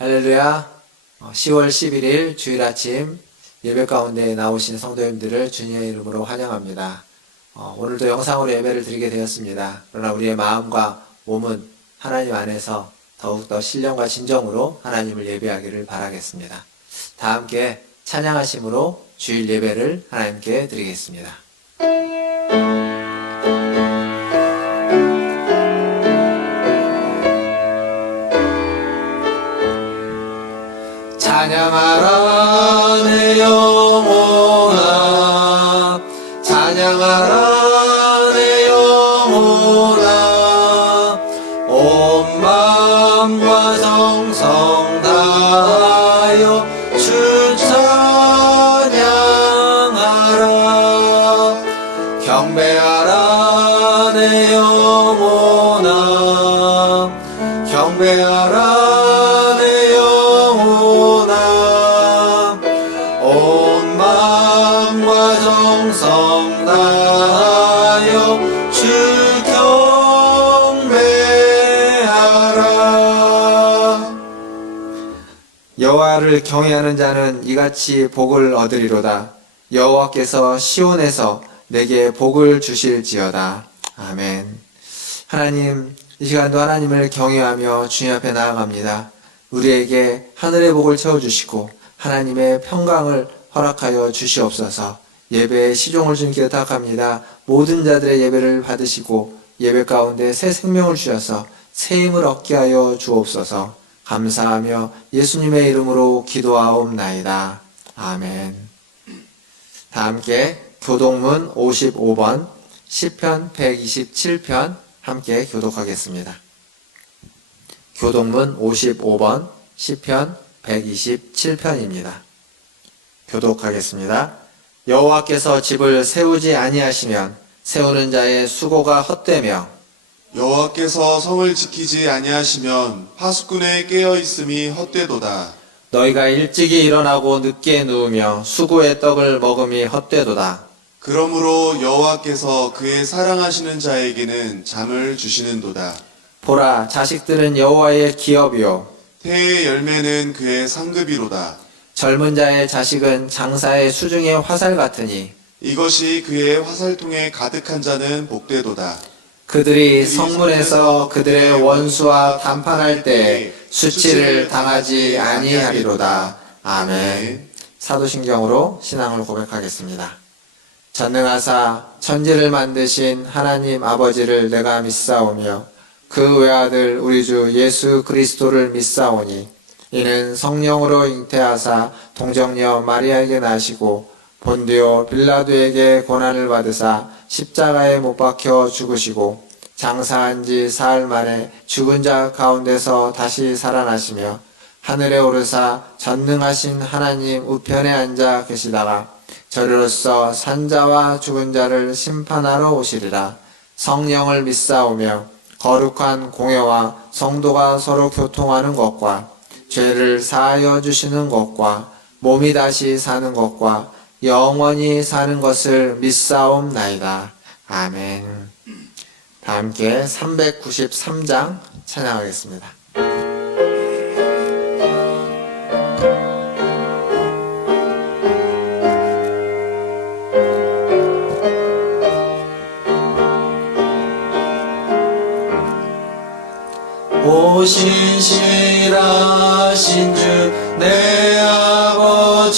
할렐루야. 10월 11일 주일 아침 예배 가운데 나오신 성도님들을 주님의 이름으로 환영합니다. 오늘도 영상으로 예배를 드리게 되었습니다. 그러나 우리의 마음과 몸은 하나님 안에서 더욱더 신령과 진정으로 하나님을 예배하기를 바라겠습니다. 다 함께 찬양하심으로 주일 예배를 하나님께 드리겠습니다. 찬양하라 내 영혼아, 찬양하라 내 영혼아, 온 마음과 정성 다하여 주 찬양하라. 경배하라 내 영혼아, 경배하라 정성 다하여 주 경배하라. 여호와를 경외하는 자는 이같이 복을 얻으리로다. 여호와께서 시온에서 내게 복을 주실지어다. 아멘. 하나님, 이 시간도 하나님을 경외하며 주님 앞에 나아갑니다. 우리에게 하늘의 복을 채워주시고 하나님의 평강을 허락하여 주시옵소서. 예배의 시종을 주님께 부탁합니다. 모든 자들의 예배를 받으시고 예배 가운데 새 생명을 주셔서 새 힘을 얻게 하여 주옵소서. 감사하며 예수님의 이름으로 기도하옵나이다. 아멘. 다 함께 교독문 55번 시편 127편 함께 교독하겠습니다. 교독문 55번 시편 127편입니다. 교독하겠습니다. 여호와께서 집을 세우지 아니하시면 세우는 자의 수고가 헛되며 여호와께서 성을 지키지 아니하시면 파수꾼의 깨어 있음이 헛되도다. 너희가 일찍이 일어나고 늦게 누우며 수고의 떡을 먹음이 헛되도다. 그러므로 여호와께서 그의 사랑하시는 자에게는 잠을 주시는도다. 보라, 자식들은 여호와의 기업이요 태의 열매는 그의 상급이로다. 젊은 자의 자식은 장사의 수중의 화살 같으니 이것이 그의 화살통에 가득한 자는 복되도다. 그들이 성문에서 그들의 원수와談판할 때 수치를 당하지 아니하리로다. 아멘. 사도신경으로 신앙을 고백하겠습니다. 전능하사 천지를 만드신 하나님 아버지를 내가 믿사오며 그 외아들 우리 주 예수 그리스도를 믿사오니 이는 성령으로 잉태하사 동정녀 마리아에게 나시고 본디오 빌라도에게 고난을 받으사 십자가에 못 박혀 죽으시고 장사한 지 사흘 만에 죽은 자 가운데서 다시 살아나시며 하늘에 오르사 전능하신 하나님 우편에 앉아 계시다가 저리로서 산자와 죽은 자를 심판하러 오시리라. 성령을 믿사오며 거룩한 공회와 성도가 서로 교통하는 것과 죄를 사하여 주시는 것과 몸이 다시 사는 것과 영원히 사는 것을 믿사옵나이다. 아멘. 다 함께 393장 찬양하겠습니다. 오 신실하신 주 내 아버지여,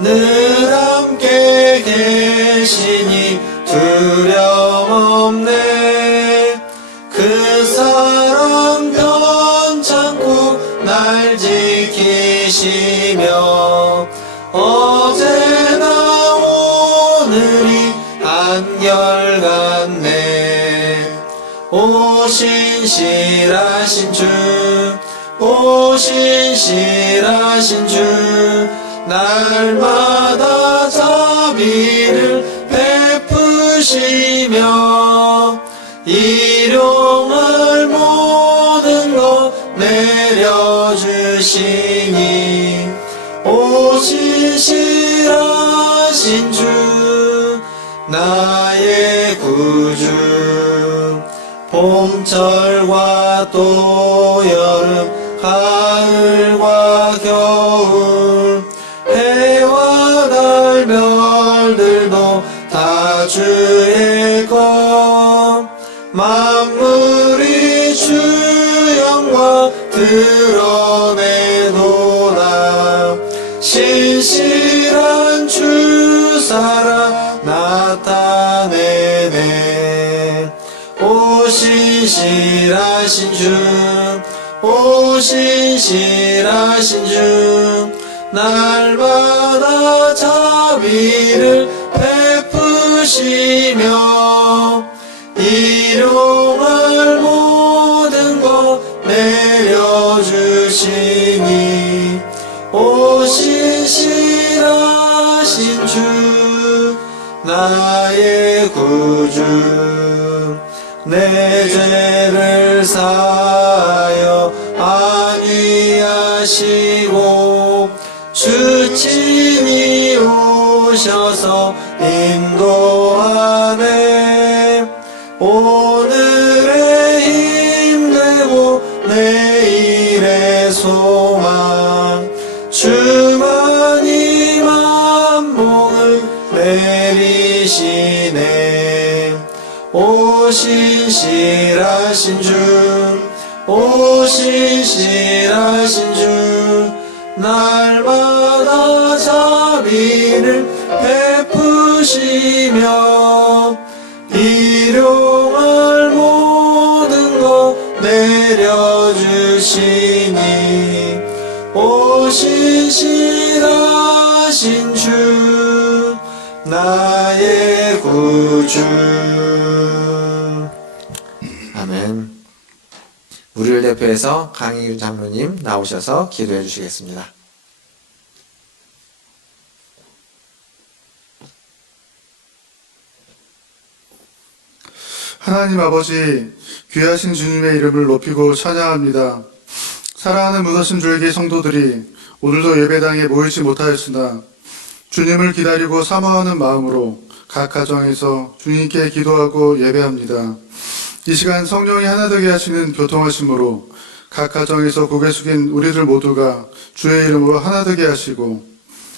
늘 함께 계시니 두려움없네. 그 사랑 변찮고 날 지키시며 어제나 오늘이 한결같네. 오 신실하신 주, 오 신실하신 주, 날마다 자비를 베푸시며 일용할 모든 것 내려주시니 오 신실하신 주, 나의 구주. 봄철과 또 여름 가을과 겨울 해와 달 별들도 다 주의 것 만물이 주 영광 드러내도다 신실한 주 사랑 나타내네 오 신실하신 주 오 신실하신 주 날마다 자비를 베푸시며 일용할 모든 것 내려주시니 오 신실하신 주 나의 구주 내 죄를 사하여 안위하시고 주 친히 오셔서 인도하네 오늘의 힘내고 내일의 소망 주만이 만복을 내리시네 오 신실하신 주 오 신실하신 주 날마다 자비를 베푸시며 일용할 모든 것 내려주시니 오 신실하신 주 나의 구주 아멘. 우리를 대표해서 강희균 장로님 나오셔서 기도해 주시겠습니다. 하나님 아버지, 귀하신 주님의 이름을 높이고 찬양합니다. 사랑하는 무너진 줄기 성도들이 오늘도 예배당에 모이지 못하였으나 주님을 기다리고 사모하는 마음으로 각 가정에서 주님께 기도하고 예배합니다. 이 시간 성령이 하나 되게 하시는 교통하심으로 각 가정에서 고개 숙인 우리들 모두가 주의 이름으로 하나 되게 하시고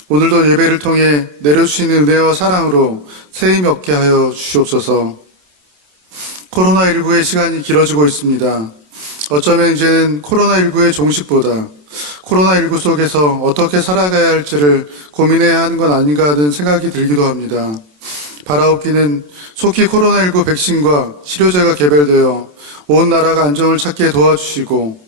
오늘도 예배를 통해 내려주시는 은혜와 사랑으로 새 힘 얻게 하여 주시옵소서. 코로나19의 시간이 길어지고 있습니다. 어쩌면 이제는 코로나19의 종식보다 코로나19 속에서 어떻게 살아가야 할지를 고민해야 하는 건 아닌가 하는 생각이 들기도 합니다. 바라옵기는 속히 코로나19 백신과 치료제가 개발되어 온 나라가 안정을 찾게 도와주시고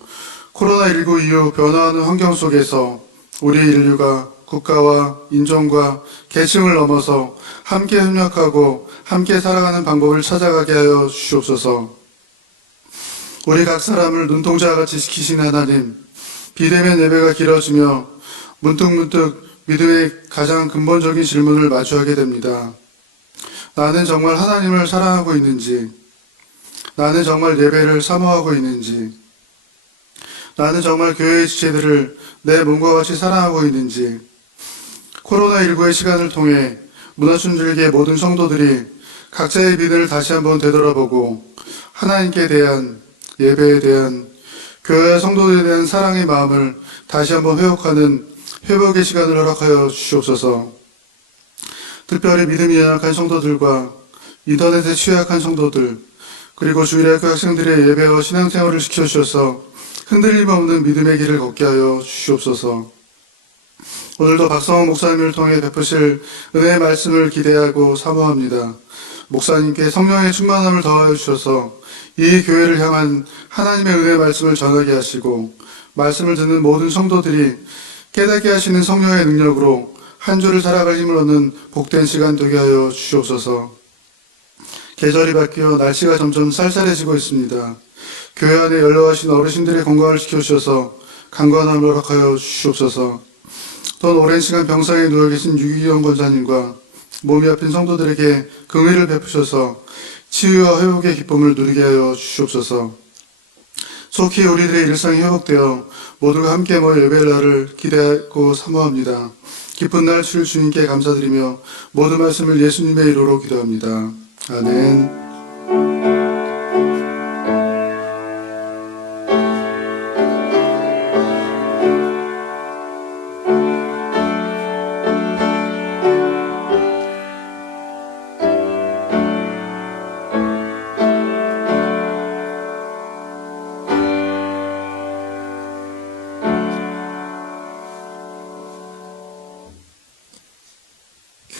코로나19 이후 변화하는 환경 속에서 우리 인류가 국가와 인종과 계층을 넘어서 함께 협력하고 함께 살아가는 방법을 찾아가게 하여 주시옵소서. 우리 각 사람을 눈동자와 같이 지키신 하나님, 비대면 예배가 길어지며 문득문득 믿음의 가장 근본적인 질문을 마주하게 됩니다. 나는 정말 하나님을 사랑하고 있는지, 나는 정말 예배를 사모하고 있는지, 나는 정말 교회의 지체들을 내 몸과 같이 사랑하고 있는지, 코로나19의 시간을 통해 무너진줄기의 모든 성도들이 각자의 믿음을 다시 한번 되돌아보고 하나님께 대한 예배에 대한 교회와 성도들에 대한 사랑의 마음을 다시 한번 회복하는 회복의 시간을 허락하여 주시옵소서. 특별히 믿음이 연약한 성도들과 인터넷에 취약한 성도들 그리고 주일학교 학생들의 예배와 신앙생활을 시켜주셔서 흔들림 없는 믿음의 길을 걷게 하여 주시옵소서. 오늘도 박성원 목사님을 통해 베푸실 은혜의 말씀을 기대하고 사모합니다. 목사님께 성령의 충만함을 더하여 주셔서 이 교회를 향한 하나님의 은혜의 말씀을 전하게 하시고 말씀을 듣는 모든 성도들이 깨닫게 하시는 성령의 능력으로 한 주를 살아갈 힘을 얻는 복된 시간 되게 하여 주시옵소서. 계절이 바뀌어 날씨가 점점 쌀쌀해지고 있습니다. 교회 안에 연로하신 어르신들의 건강을 지켜주셔서 강건함을 허락하여 주시옵소서. 또 오랜 시간 병상에 누워 계신 유기경 권사님과 몸이 아픈 성도들에게 긍휼을 베푸셔서 치유와 회복의 기쁨을 누리게 하여 주시옵소서. 속히 우리들의 일상이 회복되어 모두가 함께 모여 예배할 날을 기대하고 사모합니다. 기쁜 날 주일 주님께 감사드리며 모든 말씀을 예수님의 이름으로 기도합니다. 아멘.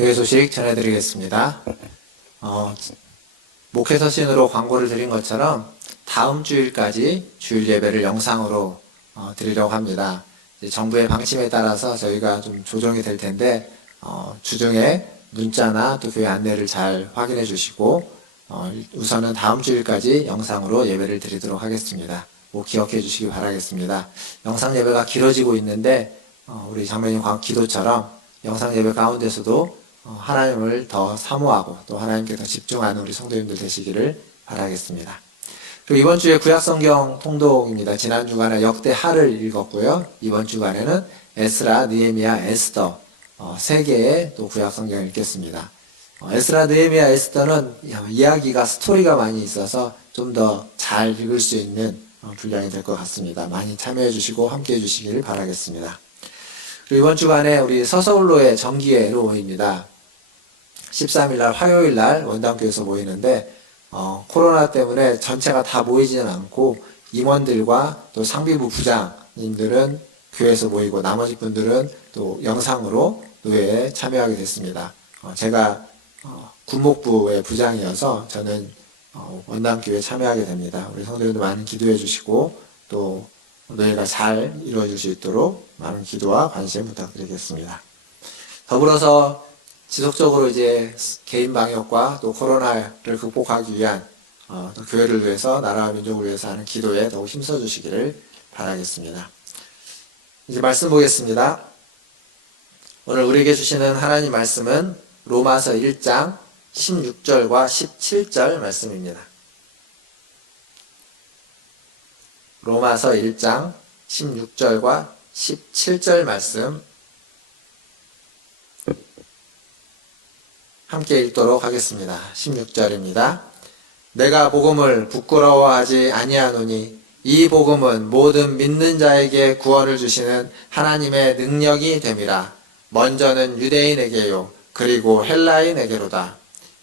교회 소식 전해드리겠습니다. 목회 서신으로 광고를 드린 것처럼 다음 주일까지 주일 예배를 영상으로 드리려고 합니다. 이제 정부의 방침에 따라서 저희가 좀 조정이 될 텐데 주중에 문자나 또 교회 안내를 잘 확인해 주시고 우선은 다음 주일까지 영상으로 예배를 드리도록 하겠습니다. 꼭 기억해 주시기 바라겠습니다. 영상 예배가 길어지고 있는데 우리 장로님 기도처럼 영상 예배 가운데서도 하나님을 더 사모하고 또 하나님께 더 집중하는 우리 성도님들 되시기를 바라겠습니다. 그리고 이번 주에 구약성경 통독입니다. 지난 주간에 역대하를 읽었고요. 이번 주간에는 에스라, 느헤미야, 에스더 세 개의 또 구약성경을 읽겠습니다. 에스라, 느헤미야, 에스더는 이야기가 스토리가 많이 있어서 좀 더 잘 읽을 수 있는 분량이 될 것 같습니다. 많이 참여해 주시고 함께 해 주시기를 바라겠습니다. 그리고 이번 주간에 우리 서서울로의 정기회로 모입니다. 13일날 화요일날 원당교에서 모이는데 코로나 때문에 전체가 다 모이지는 않고 임원들과 또 상비부 부장님들은 교회에서 모이고 나머지 분들은 또 영상으로 노예에 참여하게 됐습니다. 제가 군목부의 부장이어서 저는 원당교회에 참여하게 됩니다. 우리 성도님들 많은 기도해 주시고 또 노예가 잘 이루어질 수 있도록 많은 기도와 관심 부탁드리겠습니다. 더불어서 지속적으로 이제 개인 방역과 또 코로나를 극복하기 위한 또 교회를 위해서 나라와 민족을 위해서 하는 기도에 더욱 힘써 주시기를 바라겠습니다. 이제 말씀 보겠습니다. 오늘 우리에게 주시는 하나님 말씀은 로마서 1장 16절과 17절 말씀입니다. 로마서 1장 16절과 17절 말씀 함께 읽도록 하겠습니다. 16절입니다. 내가 복음을 부끄러워하지 아니하노니 이 복음은 모든 믿는 자에게 구원을 주시는 하나님의 능력이 됨이라. 먼저는 유대인에게요 그리고 헬라인에게로다.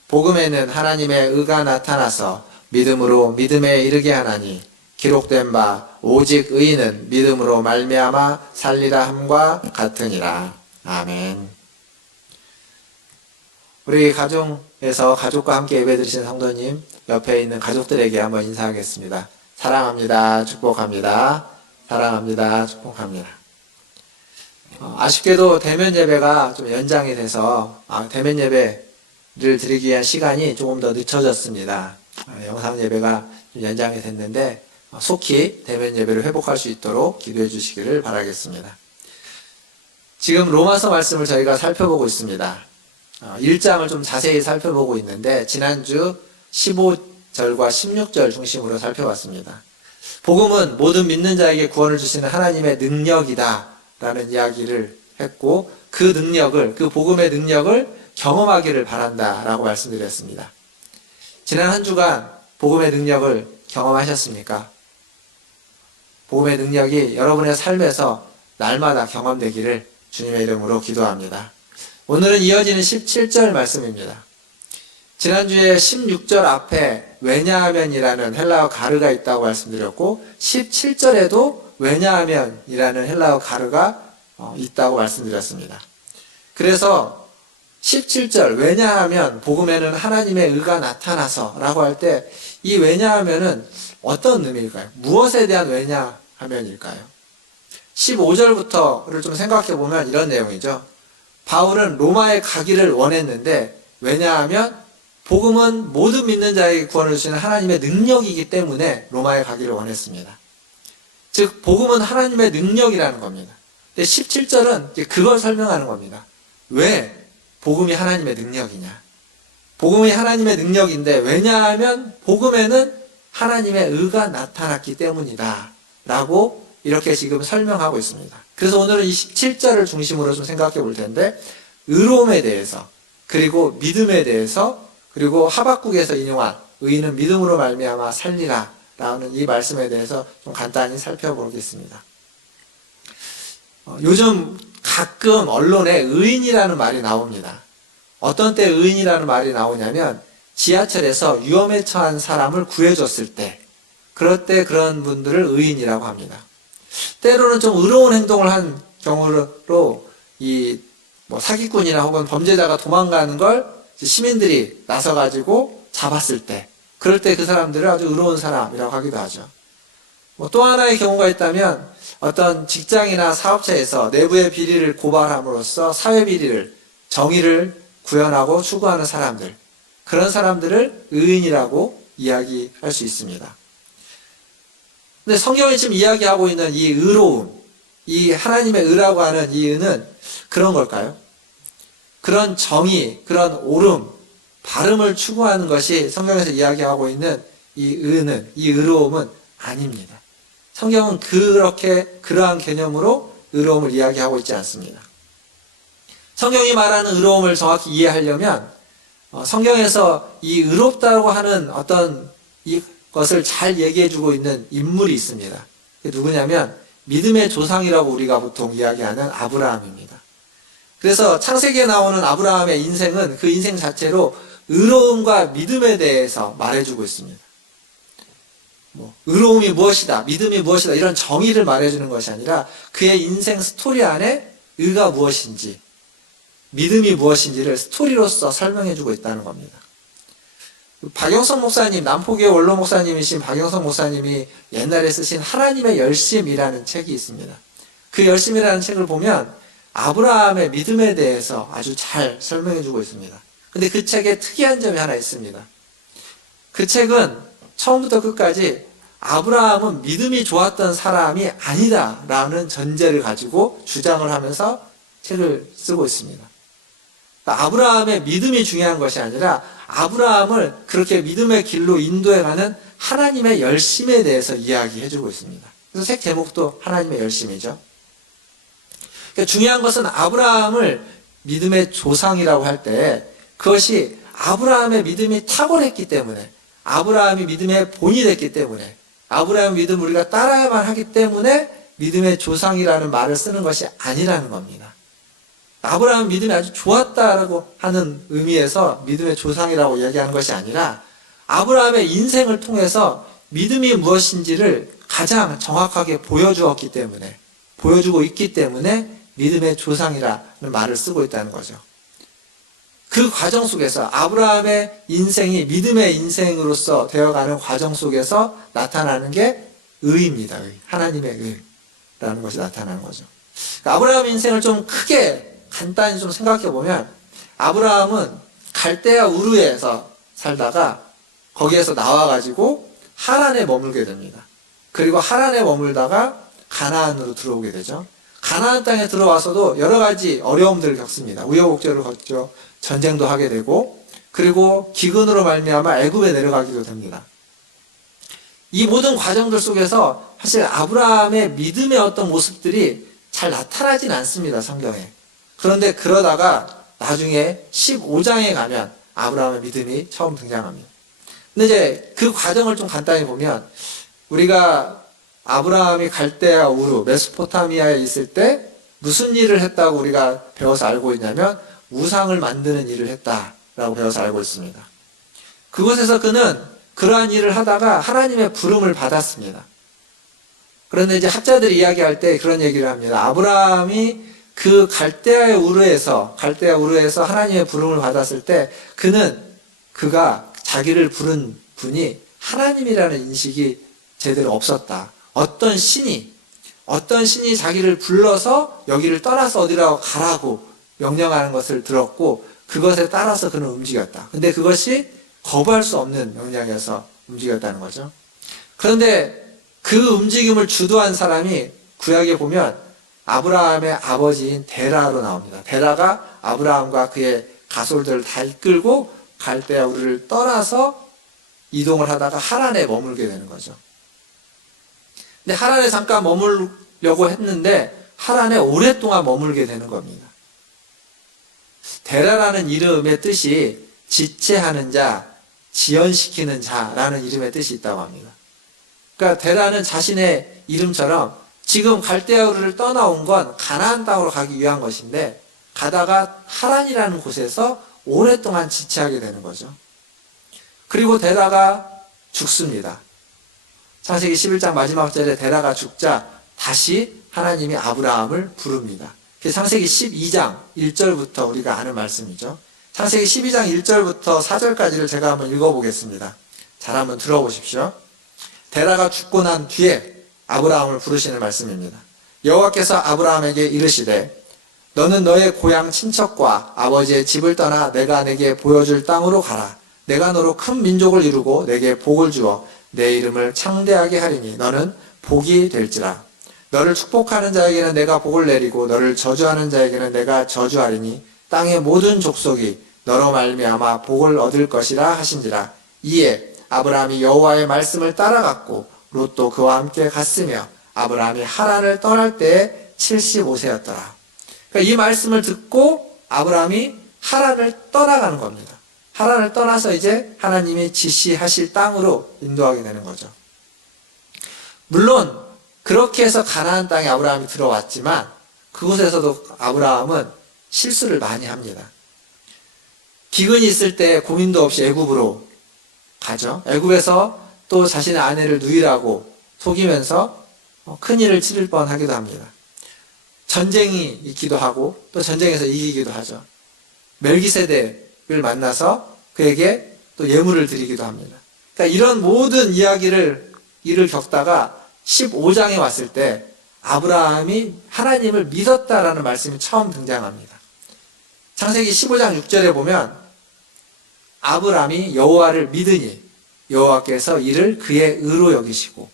복음에는 하나님의 의가 나타나서 믿음으로 믿음에 이르게 하나니 기록된 바 오직 의인은 믿음으로 말미암아 살리라 함과 같으니라. 아멘. 우리 가정에서 가족과 함께 예배드리신 성도님 옆에 있는 가족들에게 한번 인사하겠습니다. 사랑합니다. 축복합니다. 사랑합니다. 축복합니다. 아쉽게도 대면 예배가 좀 연장이 돼서 대면 예배를 드리기 위한 시간이 조금 더 늦춰졌습니다. 영상 예배가 좀 연장이 됐는데 속히 대면 예배를 회복할 수 있도록 기도해 주시기를 바라겠습니다. 지금 로마서 말씀을 저희가 살펴보고 있습니다. 1장을 좀 자세히 살펴보고 있는데 지난주 15절과 16절 중심으로 살펴봤습니다. 복음은 모든 믿는 자에게 구원을 주시는 하나님의 능력이다 라는 이야기를 했고 그 능력을, 그 복음의 능력을 경험하기를 바란다 라고 말씀드렸습니다. 지난 한 주간 복음의 능력을 경험하셨습니까? 복음의 능력이 여러분의 삶에서 날마다 경험되기를 주님의 이름으로 기도합니다. 오늘은 이어지는 17절 말씀입니다. 지난주에 16절 앞에 왜냐하면이라는 헬라어 가르가 있다고 말씀드렸고 17절에도 왜냐하면이라는 헬라어 가르가 있다고 말씀드렸습니다. 그래서 17절 왜냐하면 복음에는 하나님의 의가 나타나서 라고 할 때 이 왜냐하면은 어떤 의미일까요? 무엇에 대한 왜냐하면일까요? 15절부터를 좀 생각해 보면 이런 내용이죠. 바울은 로마에 가기를 원했는데 왜냐하면 복음은 모든 믿는 자에게 구원을 주시는 하나님의 능력이기 때문에 로마에 가기를 원했습니다. 즉 복음은 하나님의 능력이라는 겁니다. 근데 17절은 그걸 설명하는 겁니다. 왜 복음이 하나님의 능력이냐? 복음이 하나님의 능력인데 왜냐하면 복음에는 하나님의 의가 나타났기 때문이다 라고 이렇게 지금 설명하고 있습니다. 그래서 오늘은 이 17절을 중심으로 좀 생각해 볼 텐데 의로움에 대해서 그리고 믿음에 대해서 그리고 하박국에서 인용한 의인은 믿음으로 말미암아 살리라 라는 이 말씀에 대해서 좀 간단히 살펴보겠습니다. 요즘 가끔 언론에 의인이라는 말이 나옵니다. 어떤 때 의인이라는 말이 나오냐면 지하철에서 위험에 처한 사람을 구해줬을 때 그럴 때 그런 분들을 의인이라고 합니다. 때로는 좀 의로운 행동을 한 경우로 이 뭐 사기꾼이나 혹은 범죄자가 도망가는 걸 시민들이 나서가지고 잡았을 때, 그럴 때 그 사람들을 아주 의로운 사람이라고 하기도 하죠. 뭐 또 하나의 경우가 있다면 어떤 직장이나 사업체에서 내부의 비리를 고발함으로써 사회 비리를, 정의를 구현하고 추구하는 사람들, 그런 사람들을 의인이라고 이야기할 수 있습니다. 근데 성경이 지금 이야기하고 있는 이 의로움, 이 하나님의 의라고 하는 이 의는 그런 걸까요? 그런 정의, 그런 옳음, 바름을 추구하는 것이 성경에서 이야기하고 있는 이 의는, 이 의로움은 아닙니다. 성경은 그러한 개념으로 의로움을 이야기하고 있지 않습니다. 성경이 말하는 의로움을 정확히 이해하려면 성경에서 이 의롭다고 하는 어떤 이것을 잘 얘기해주고 있는 인물이 있습니다. 그게 누구냐면 믿음의 조상이라고 우리가 보통 이야기하는 아브라함입니다. 그래서 창세기에 나오는 아브라함의 인생은 그 인생 자체로 의로움과 믿음에 대해서 말해주고 있습니다. 의로움이 무엇이다, 믿음이 무엇이다, 이런 정의를 말해주는 것이 아니라 그의 인생 스토리 안에 의가 무엇인지, 믿음이 무엇인지를 스토리로서 설명해주고 있다는 겁니다. 박영선 목사님, 남포교회 원로 목사님이신 박영선 목사님이 옛날에 쓰신 하나님의 열심이라는 책이 있습니다. 그 열심이라는 책을 보면 아브라함의 믿음에 대해서 아주 잘 설명해주고 있습니다. 근데 그 책에 특이한 점이 하나 있습니다. 그 책은 처음부터 끝까지 아브라함은 믿음이 좋았던 사람이 아니다라는 전제를 가지고 주장을 하면서 책을 쓰고 있습니다. 그러니까 아브라함의 믿음이 중요한 것이 아니라 아브라함을 그렇게 믿음의 길로 인도해가는 하나님의 열심에 대해서 이야기해주고 있습니다. 그래서 책 제목도 하나님의 열심이죠. 그러니까 중요한 것은 아브라함을 믿음의 조상이라고 할 때 그것이 아브라함의 믿음이 탁월했기 때문에, 아브라함이 믿음의 본이 됐기 때문에, 아브라함의 믿음을 우리가 따라야만 하기 때문에 믿음의 조상이라는 말을 쓰는 것이 아니라는 겁니다. 아브라함의 믿음이 아주 좋았다라고 하는 의미에서 믿음의 조상이라고 이야기하는 것이 아니라 아브라함의 인생을 통해서 믿음이 무엇인지를 가장 정확하게 보여주었기 때문에, 보여주고 있기 때문에 믿음의 조상이라는 말을 쓰고 있다는 거죠. 그 과정 속에서 아브라함의 인생이 믿음의 인생으로서 되어가는 과정 속에서 나타나는 게 의입니다. 의. 하나님의 의라는 것이 나타나는 거죠. 그러니까 아브라함의 인생을 좀 크게 간단히 좀 생각해 보면 아브라함은 갈대아 우르에서 살다가 거기에서 나와가지고 하란에 머물게 됩니다. 그리고 하란에 머물다가 가나안으로 들어오게 되죠. 가나안 땅에 들어와서도 여러 가지 어려움들을 겪습니다. 우여곡절을 겪죠. 전쟁도 하게 되고, 그리고 기근으로 말미암아 애굽에 내려가기도 됩니다. 이 모든 과정들 속에서 사실 아브라함의 믿음의 어떤 모습들이 잘 나타나진 않습니다, 성경에. 그런데 그러다가 나중에 15장에 가면 아브라함의 믿음이 처음 등장합니다. 근데 이제 그 과정을 좀 간단히 보면 우리가 아브라함이 갈대아 우르, 메소포타미아에 있을 때 무슨 일을 했다고 우리가 배워서 알고 있냐면 우상을 만드는 일을 했다라고 배워서 알고 있습니다. 그곳에서 그는 그러한 일을 하다가 하나님의 부름을 받았습니다. 그런데 이제 학자들이 이야기할 때 그런 얘기를 합니다. 아브라함이 그 갈대아 우르에서 하나님의 부름을 받았을 때 그가 자기를 부른 분이 하나님이라는 인식이 제대로 없었다. 어떤 신이 자기를 불러서 여기를 떠나서 어디라고 가라고 명령하는 것을 들었고 그것에 따라서 그는 움직였다. 근데 그것이 거부할 수 없는 명령이어서 움직였다는 거죠. 그런데 그 움직임을 주도한 사람이 구약에 보면 아브라함의 아버지인 데라로 나옵니다. 데라가 아브라함과 그의 가솔들을 다 이끌고 갈대아 우르를 떠나서 이동을 하다가 하란에 머물게 되는 거죠. 근데 하란에 잠깐 머물려고 했는데 하란에 오랫동안 머물게 되는 겁니다. 데라라는 이름의 뜻이 지체하는 자, 지연시키는 자라는 이름의 뜻이 있다고 합니다. 그러니까 데라는 자신의 이름처럼 지금 갈대아 우르를 떠나온 건 가나안 땅으로 가기 위한 것인데 가다가 하란이라는 곳에서 오랫동안 지체하게 되는 거죠. 그리고 데라가 죽습니다. 창세기 11장 마지막 절에 데라가 죽자 다시 하나님이 아브라함을 부릅니다. 그게 창세기 12장 1절부터 우리가 아는 말씀이죠. 창세기 12장 1절부터 4절까지를 제가 한번 읽어보겠습니다. 잘 한번 들어보십시오. 데라가 죽고 난 뒤에 아브라함을 부르시는 말씀입니다. 여호와께서 아브라함에게 이르시되 너는 너의 고향 친척과 아버지의 집을 떠나 내가 내게 보여줄 땅으로 가라. 내가 너로 큰 민족을 이루고 내게 복을 주어 내 이름을 창대하게 하리니 너는 복이 될지라. 너를 축복하는 자에게는 내가 복을 내리고 너를 저주하는 자에게는 내가 저주하리니 땅의 모든 족속이 너로 말미암아 복을 얻을 것이라 하신지라. 이에 아브라함이 여호와의 말씀을 따라갔고 롯도 그와 함께 갔으며 아브라함이 하란을 떠날 때에 75세였더라. 그러니까 이 말씀을 듣고 아브라함이 하란을 떠나가는 겁니다. 하란을 떠나서 이제 하나님이 지시하실 땅으로 인도하게 되는 거죠. 물론 그렇게 해서 가나안 땅에 아브라함이 들어왔지만 그곳에서도 아브라함은 실수를 많이 합니다. 기근이 있을 때 고민도 없이 애굽으로 가죠. 애굽에서 또 자신의 아내를 누이라고 속이면서 큰일을 치를 뻔하기도 합니다. 전쟁이 있기도 하고 또 전쟁에서 이기기도 하죠. 멜기세덱을 만나서 그에게 또 예물을 드리기도 합니다. 그러니까 이런 모든 일을 겪다가 15장에 왔을 때 아브라함이 하나님을 믿었다라는 말씀이 처음 등장합니다. 창세기 15장 6절에 보면 아브라함이 여호와를 믿으니 여호와께서 이를 그의 의로 여기시고,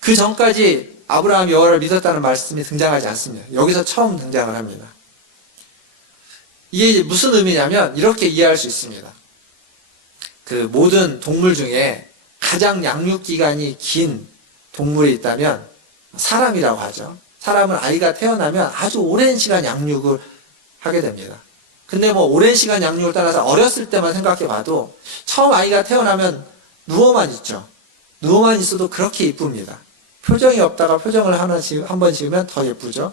그 전까지 아브라함이 여호와를 믿었다는 말씀이 등장하지 않습니다. 여기서 처음 등장을 합니다. 이게 무슨 의미냐면 이렇게 이해할 수 있습니다. 그 모든 동물 중에 가장 양육 기간이 긴 동물이 있다면 사람이라고 하죠. 사람은 아이가 태어나면 아주 오랜 시간 양육을 하게 됩니다. 근데 뭐 오랜 시간 양육을 따라서 어렸을 때만 생각해 봐도 처음 아이가 태어나면 누워만 있죠. 누워만 있어도 그렇게 이쁩니다. 표정이 없다가 표정을 한 번 지으면 더 예쁘죠.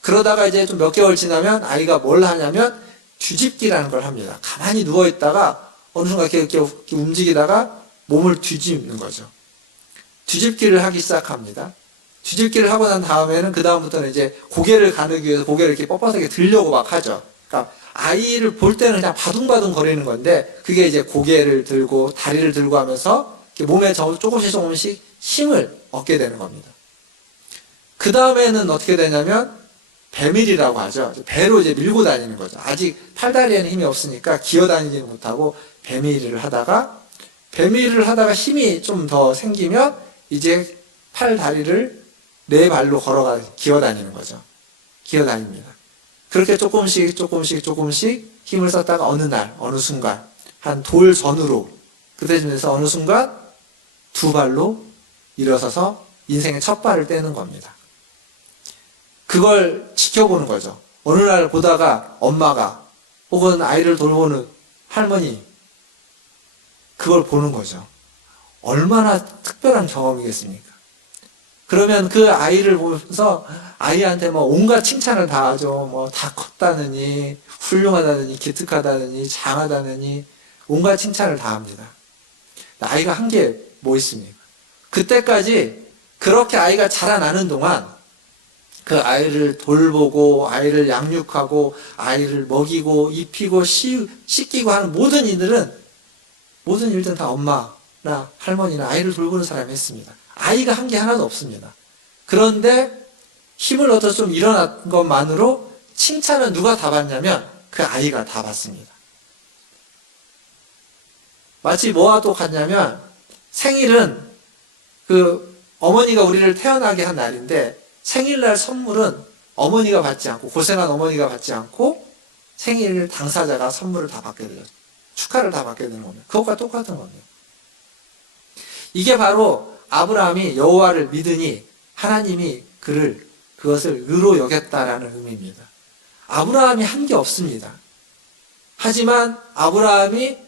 그러다가 이제 좀 몇 개월 지나면 아이가 뭘 하냐면 뒤집기라는 걸 합니다. 가만히 누워 있다가 어느 순간 이렇게 움직이다가 몸을 뒤집는 거죠. 뒤집기를 하기 시작합니다. 뒤집기를 하고 난 다음에는 그 다음부터는 이제 고개를 가누기 위해서 고개를 이렇게 뻣뻣하게 들려고 막 하죠. 그러니까 아이를 볼 때는 그냥 바둥바둥 거리는 건데 그게 이제 고개를 들고 다리를 들고 하면서 몸에 조금씩 힘을 얻게 되는 겁니다. 그 다음에는 어떻게 되냐면 배밀이라고 하죠. 배로 이제 밀고 다니는 거죠. 아직 팔다리에는 힘이 없으니까 기어 다니지는 못하고 배밀이를 하다가 힘이 좀 더 생기면 이제 팔 다리를 네 발로 기어 다니는 거죠. 기어 다닙니다. 그렇게 조금씩 힘을 썼다가 어느 순간 한 돌 전으로 그때쯤에서 어느 순간 두 발로 일어서서 인생의 첫 발을 떼는 겁니다. 그걸 지켜보는 거죠. 어느 날 보다가 엄마가 혹은 아이를 돌보는 할머니 그걸 보는 거죠. 얼마나 특별한 경험이겠습니까? 그러면 그 아이를 보면서 아이한테 뭐 온갖 칭찬을 다 하죠. 뭐 다 컸다느니, 훌륭하다느니, 기특하다느니, 장하다느니 온갖 칭찬을 다 합니다. 아이가 한 게 뭐 있습니까? 그때까지 그렇게 아이가 자라나는 동안 그 아이를 돌보고 아이를 양육하고 아이를 먹이고 입히고 씻기고 하는 모든 일들은 다 엄마나 할머니나 아이를 돌보는 사람이 했습니다. 아이가 한 게 하나도 없습니다. 그런데 힘을 얻어서 좀 일어난 것만으로 칭찬은 누가 다 받냐면 그 아이가 다 받습니다. 마치 뭐와 똑같냐면 생일은 그 어머니가 우리를 태어나게 한 날인데 생일날 선물은 어머니가 받지 않고 고생한 어머니가 받지 않고 생일 당사자가 선물을 다 받게 되죠. 축하를 다 받게 되는 겁니다. 그것과 똑같은 겁니다. 이게 바로 아브라함이 여호와를 믿으니 하나님이 그것을 의로 여겼다라는 의미입니다. 아브라함이 한 게 없습니다. 하지만 아브라함이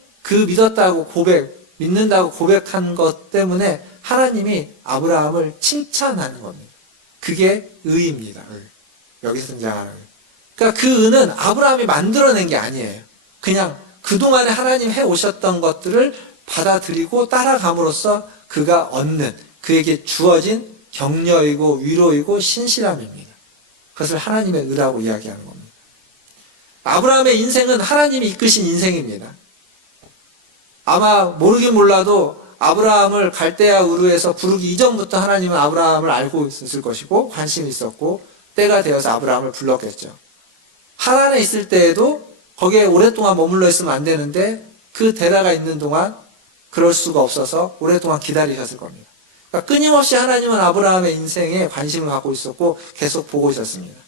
믿는다고 고백한 것 때문에 하나님이 아브라함을 칭찬하는 겁니다. 그게 의입니다. 여기서 등장하는 의. 그러니까 그 의는 아브라함이 만들어낸 게 아니에요. 그냥 그동안에 하나님 해오셨던 것들을 받아들이고 따라감으로써 그가 얻는, 그에게 주어진 격려이고 위로이고 신실함입니다. 그것을 하나님의 의라고 이야기하는 겁니다. 아브라함의 인생은 하나님이 이끄신 인생입니다. 아마 모르긴 몰라도 아브라함을 갈대아 우르에서 부르기 이전부터 하나님은 아브라함을 알고 있었을 것이고 관심이 있었고 때가 되어서 아브라함을 불렀겠죠. 하란에 있을 때에도 거기에 오랫동안 머물러 있으면 안 되는데 그 데라가 있는 동안 그럴 수가 없어서 오랫동안 기다리셨을 겁니다. 그러니까 끊임없이 하나님은 아브라함의 인생에 관심을 갖고 있었고 계속 보고 있었습니다.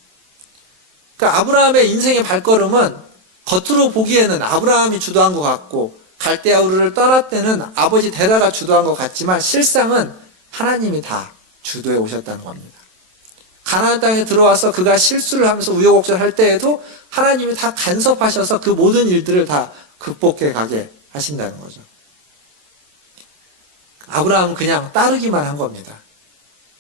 그러니까 아브라함의 인생의 발걸음은 겉으로 보기에는 아브라함이 주도한 것 같고 갈대아 우르를 떠날 때는 아버지 데라가 주도한 것 같지만 실상은 하나님이 다 주도해 오셨다는 겁니다. 가나안 땅에 들어와서 그가 실수를 하면서 우여곡절 할 때에도 하나님이 다 간섭하셔서 그 모든 일들을 다 극복해 가게 하신다는 거죠. 아브라함은 그냥 따르기만 한 겁니다.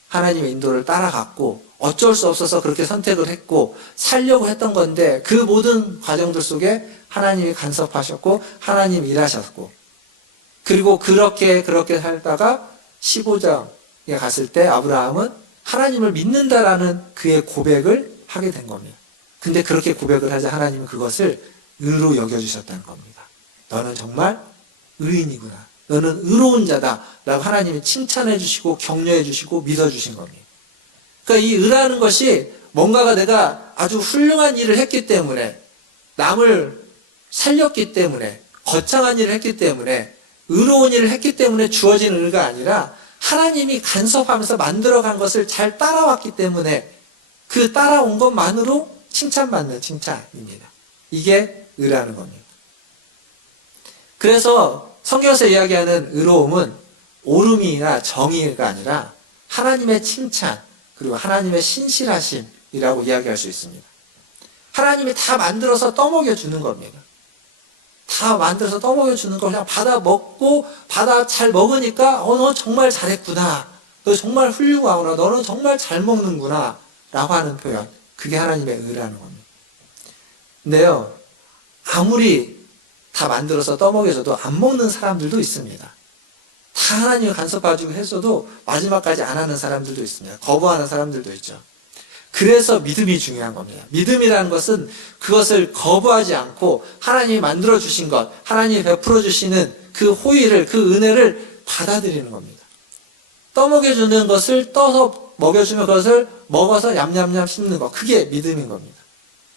하나님의 인도를 따라갔고 어쩔 수 없어서 그렇게 선택을 했고 살려고 했던 건데 그 모든 과정들 속에 하나님이 간섭하셨고 하나님이 일하셨고 그리고 그렇게 살다가 15장에 갔을 때 아브라함은 하나님을 믿는다라는 그의 고백을 하게 된 겁니다. 근데 그렇게 고백을 하자 하나님은 그것을 의로 여겨주셨다는 겁니다. 너는 정말 의인이구나. 너는 의로운 자다. 라고 하나님이 칭찬해 주시고 격려해 주시고 믿어주신 겁니다. 그러니까 이 의라는 것이 뭔가가 내가 아주 훌륭한 일을 했기 때문에 남을 살렸기 때문에 거창한 일을 했기 때문에 의로운 일을 했기 때문에 주어진 의가 아니라 하나님이 간섭하면서 만들어간 것을 잘 따라왔기 때문에 그 따라온 것만으로 칭찬받는 칭찬입니다. 이게 의라는 겁니다. 그래서 성경에서 이야기하는 의로움은 옳음이나 정의가 아니라 하나님의 칭찬 그리고 하나님의 신실하심이라고 이야기할 수 있습니다. 하나님이 다 만들어서 떠먹여 주는 겁니다. 다 만들어서 떠먹여 주는 거 그냥 받아 먹고 받아 잘 먹으니까 너 정말 잘했구나. 너 정말 훌륭하구나. 너는 정말 잘 먹는구나. 라고 하는 표현. 그게 하나님의 의라는 겁니다. 근데요. 아무리 다 만들어서 떠먹여줘도 안 먹는 사람들도 있습니다. 다 하나님을 간섭해주고 했어도 마지막까지 안 하는 사람들도 있습니다. 거부하는 사람들도 있죠. 그래서 믿음이 중요한 겁니다. 믿음이라는 것은 그것을 거부하지 않고 하나님이 만들어주신 것, 하나님이 베풀어주시는 그 호의를, 그 은혜를 받아들이는 겁니다. 떠먹여주는 것을 떠서 먹여주면 그것을 먹어서 얌얌얌 씹는 것, 그게 믿음인 겁니다.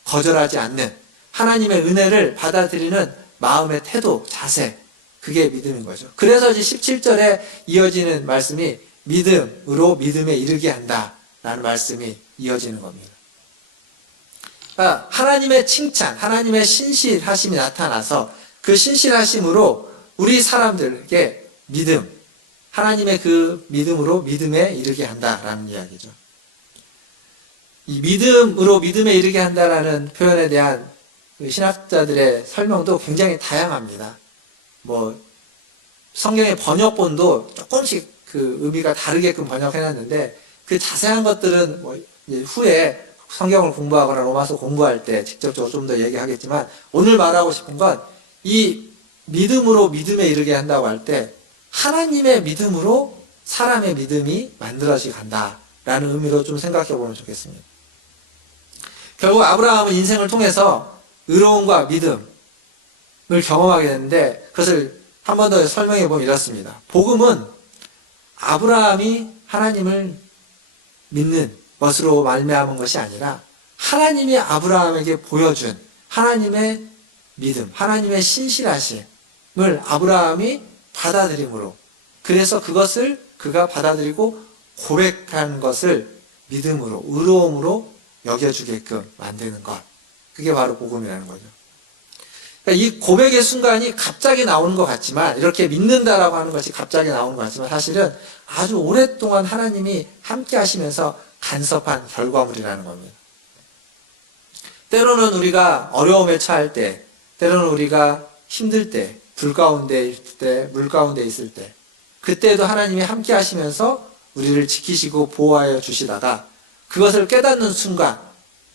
거절하지 않는 하나님의 은혜를 받아들이는 마음의 태도, 자세, 그게 믿음인 거죠. 그래서 이제 17절에 이어지는 말씀이 믿음으로 믿음에 이르게 한다라는 말씀이 이어지는 겁니다. 그러니까 하나님의 칭찬, 하나님의 신실하심이 나타나서 그 신실하심으로 우리 사람들에게 믿음, 하나님의 그 믿음으로 믿음에 이르게 한다라는 이야기죠. 이 믿음으로 믿음에 이르게 한다라는 표현에 대한 신학자들의 설명도 굉장히 다양합니다. 성경의 번역본도 조금씩 그 의미가 다르게끔 번역해놨는데 그 자세한 것들은 이제 후에 성경을 공부하거나 로마서 공부할 때 직접적으로 좀 더 얘기하겠지만 오늘 말하고 싶은 건 이 믿음으로 믿음에 이르게 한다고 할 때 하나님의 믿음으로 사람의 믿음이 만들어지게 간다라는 의미로 좀 생각해 보면 좋겠습니다. 결국 아브라함은 인생을 통해서 의로움과 믿음을 경험하게 되는데 그것을 한 번 더 설명해 보면 이렇습니다. 복음은 아브라함이 하나님을 믿는 것으로 말미암은 것이 아니라 하나님이 아브라함에게 보여준 하나님의 믿음, 하나님의 신실하심을 아브라함이 받아들임으로 그래서 그것을 그가 받아들이고 고백한 것을 믿음으로 의로움으로 여겨주게끔 만드는 것. 그게 바로 복음이라는 거죠. 그러니까 이 고백의 순간이 갑자기 나오는 것 같지만 이렇게 믿는다라고 하는 것이 갑자기 나오는 것 같지만 사실은 아주 오랫동안 하나님이 함께 하시면서 간섭한 결과물이라는 겁니다. 때로는 우리가 어려움에 처할 때, 때로는 우리가 힘들 때, 불 가운데 있을 때, 물 가운데 있을 때, 그때도 하나님이 함께 하시면서 우리를 지키시고 보호하여 주시다가 그것을 깨닫는 순간,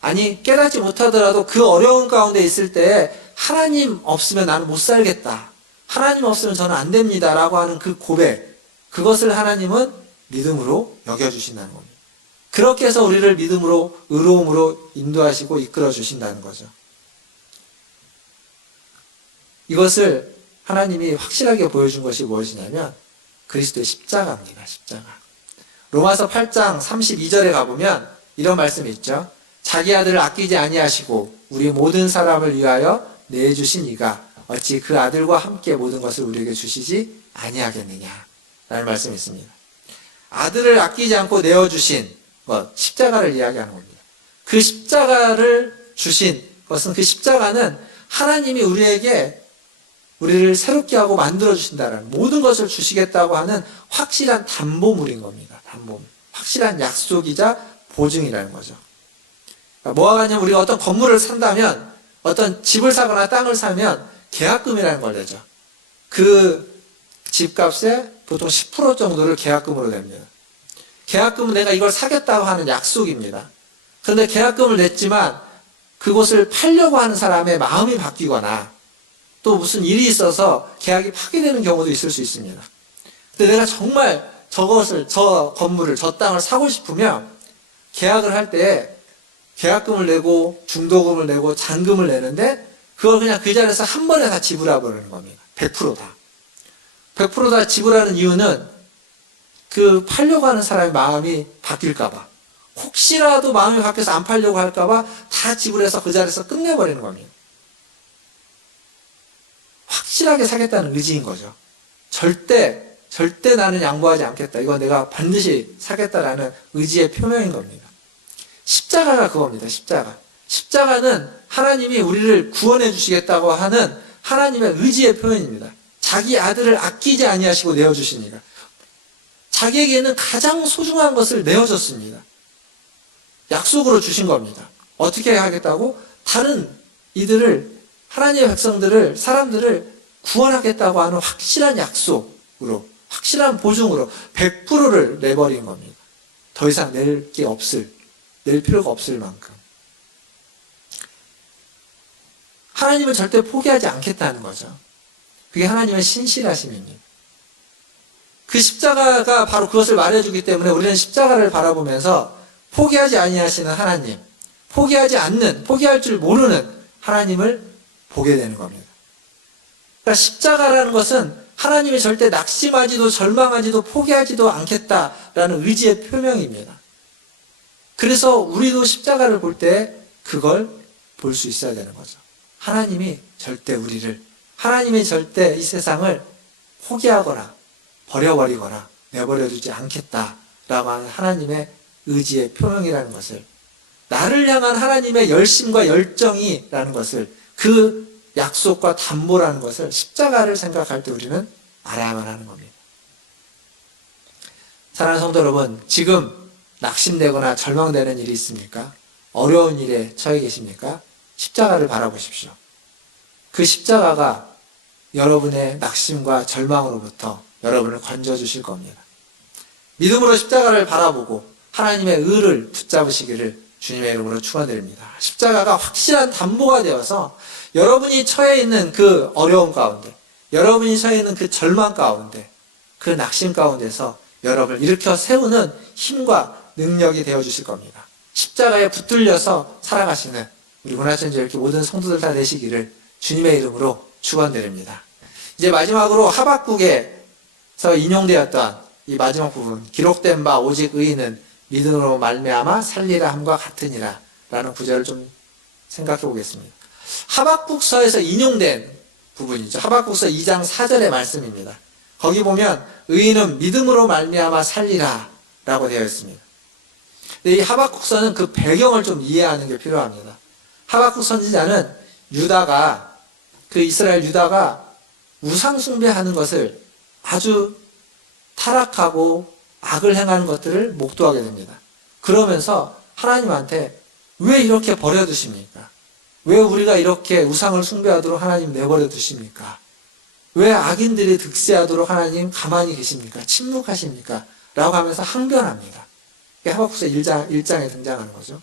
아니 깨닫지 못하더라도 그 어려운 가운데 있을 때 하나님 없으면 나는 못 살겠다. 하나님 없으면 저는 안 됩니다. 라고 하는 그 고백, 그것을 하나님은 믿음으로 여겨주신다는 겁니다. 그렇게 해서 우리를 믿음으로, 의로움으로 인도하시고 이끌어 주신다는 거죠. 이것을 하나님이 확실하게 보여준 것이 무엇이냐면 그리스도의 십자가입니다. 십자가. 로마서 8장 32절에 가보면 이런 말씀이 있죠. 자기 아들을 아끼지 아니하시고 우리 모든 사람을 위하여 내주신 이가 어찌 그 아들과 함께 모든 것을 우리에게 주시지 아니하겠느냐 라는 말씀이 있습니다. 아들을 아끼지 않고 내어주신 것, 십자가를 이야기하는 겁니다. 그 십자가를 주신 것은, 그 십자가는 하나님이 우리를 새롭게 하고 만들어주신다는, 모든 것을 주시겠다고 하는 확실한 담보물인 겁니다. 담보물. 확실한 약속이자 보증이라는 거죠. 그러니까 뭐가 같냐면 우리가 어떤 건물을 산다면, 어떤 집을 사거나 땅을 사면 계약금이라는 걸 내죠. 그 집값의 보통 10% 정도를 계약금으로 냅니다. 계약금은 내가 이걸 사겠다고 하는 약속입니다. 그런데 계약금을 냈지만 그곳을 팔려고 하는 사람의 마음이 바뀌거나 또 무슨 일이 있어서 계약이 파기되는 경우도 있을 수 있습니다. 근데 내가 정말 저 건물을, 저 땅을 사고 싶으면 계약을 할 때 계약금을 내고 중도금을 내고 잔금을 내는데 그걸 그냥 그 자리에서 한 번에 다 지불해버리는 겁니다. 100% 다. 100% 다 지불하는 이유는 그 팔려고 하는 사람의 마음이 바뀔까봐. 혹시라도 마음이 바뀌어서 안 팔려고 할까봐 다 지불해서 그 자리에서 끝내버리는 겁니다. 확실하게 사겠다는 의지인 거죠. 절대 나는 양보하지 않겠다. 이건 내가 반드시 사겠다라는 의지의 표명인 겁니다. 십자가가 그겁니다. 십자가는 하나님이 우리를 구원해 주시겠다고 하는 하나님의 의지의 표현입니다. 자기 아들을 아끼지 아니하시고 내어주시니까. 자기에게는 가장 소중한 것을 내어줬습니다. 약속으로 주신 겁니다. 어떻게 하겠다고? 다른 이들을, 하나님의 백성들을, 사람들을 구원하겠다고 하는 확실한 약속으로, 확실한 보증으로 100%를 내버린 겁니다. 더 이상 낼 필요가 없을 만큼. 하나님을 절대 포기하지 않겠다는 거죠. 그게 하나님의 신실하심입니다. 그 십자가가 바로 그것을 말해주기 때문에 우리는 십자가를 바라보면서 포기하지 아니하시는 하나님, 포기할 줄 모르는 하나님을 보게 되는 겁니다. 그러니까 십자가라는 것은 하나님이 절대 낙심하지도 절망하지도 포기하지도 않겠다라는 의지의 표명입니다. 그래서 우리도 십자가를 볼 때 그걸 볼 수 있어야 되는 거죠. 하나님이 절대 이 세상을 포기하거나 버려버리거나 내버려두지 않겠다라고 하는 하나님의 의지의 표명이라는 것을, 나를 향한 하나님의 열심과 열정이라는 것을, 그 약속과 담보라는 것을 십자가를 생각할 때 우리는 알아야만 하는 겁니다. 사랑하는 성도 여러분, 지금 낙심되거나 절망되는 일이 있습니까? 어려운 일에 처해 계십니까? 십자가를 바라보십시오. 그 십자가가 여러분의 낙심과 절망으로부터 여러분을 건져주실 겁니다. 믿음으로 십자가를 바라보고 하나님의 의를 붙잡으시기를 주님의 이름으로 축원드립니다. 십자가가 확실한 담보가 되어서 여러분이 처해 있는 그 어려움 가운데, 여러분이 처해 있는 그 절망 가운데, 그 낙심 가운데서 여러분을 일으켜 세우는 힘과 능력이 되어주실 겁니다. 십자가에 붙들려서 살아가시는 우리 문화천지 이렇게 모든 성도들 다 되시기를 주님의 이름으로 축원드립니다. 이제 마지막으로 하박국에서 인용되었던 이 마지막 부분, 기록된 바 오직 의인은 믿음으로 말미암아 살리라 함과 같으니라 라는 구절을 좀 생각해 보겠습니다. 하박국서에서 인용된 부분이죠. 하박국서 2장 4절의 말씀입니다. 거기 보면 의인은 믿음으로 말미암아 살리라 라고 되어 있습니다. 근데 이 하박국서는 그 배경을 좀 이해하는 게 필요합니다. 하박국 선지자는 이스라엘 유다가 우상 숭배하는 것을, 아주 타락하고 악을 행하는 것들을 목도하게 됩니다. 그러면서 하나님한테 왜 이렇게 버려두십니까? 왜 우리가 이렇게 우상을 숭배하도록 하나님 내버려 두십니까? 왜 악인들이 득세하도록 하나님 가만히 계십니까? 침묵하십니까? 라고 하면서 항변합니다. 이게 하박국서 1장에 등장하는 거죠.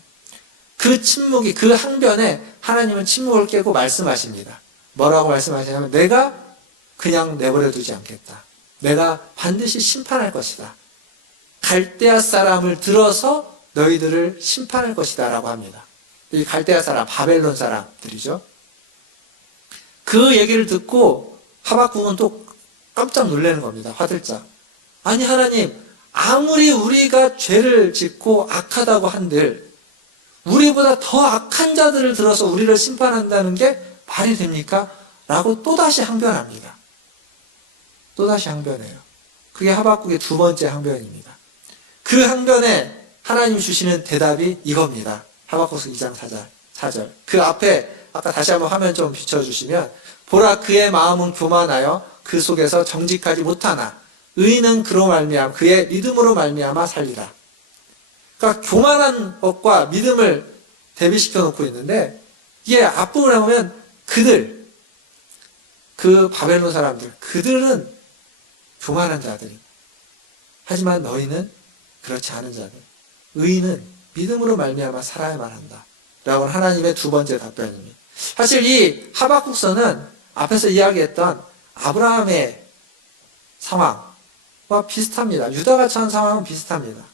그 침묵이, 그 항변에 하나님은 침묵을 깨고 말씀하십니다. 뭐라고 말씀하시냐면, 내가 그냥 내버려 두지 않겠다. 내가 반드시 심판할 것이다. 갈대아 사람을 들어서 너희들을 심판할 것이다 라고 합니다. 이 갈대아 사람, 바벨론 사람들이죠. 그 얘기를 듣고 하박국은 또 깜짝 놀라는 겁니다. 화들짝. 아니 하나님, 아무리 우리가 죄를 짓고 악하다고 한들 우리보다 더 악한 자들을 들어서 우리를 심판한다는 게 말이 됩니까? 라고 또다시 항변합니다. 또다시 항변해요. 그게 하박국의 두 번째 항변입니다. 그 항변에 하나님이 주시는 대답이 이겁니다. 하박국서 2장 4절. 그 앞에 아까 다시 한번 화면 좀 비춰주시면 보라 그의 마음은 교만하여 그 속에서 정직하지 못하나 의인은 그로 말미암아 그의 믿음으로 말미암아 살리라. 그러니까 교만한 것과 믿음을 대비시켜 놓고 있는데 이게 앞부분에 보면 그들, 그 바벨론 사람들, 그들은 교만한 자들이다. 하지만 너희는 그렇지 않은 자들. 의인은 믿음으로 말미암아 살아야만 한다. 라고 하나님의 두 번째 답변입니다. 사실 이 하박국서는 앞에서 이야기했던 아브라함의 상황과 비슷합니다. 유다가 처한 상황은 비슷합니다.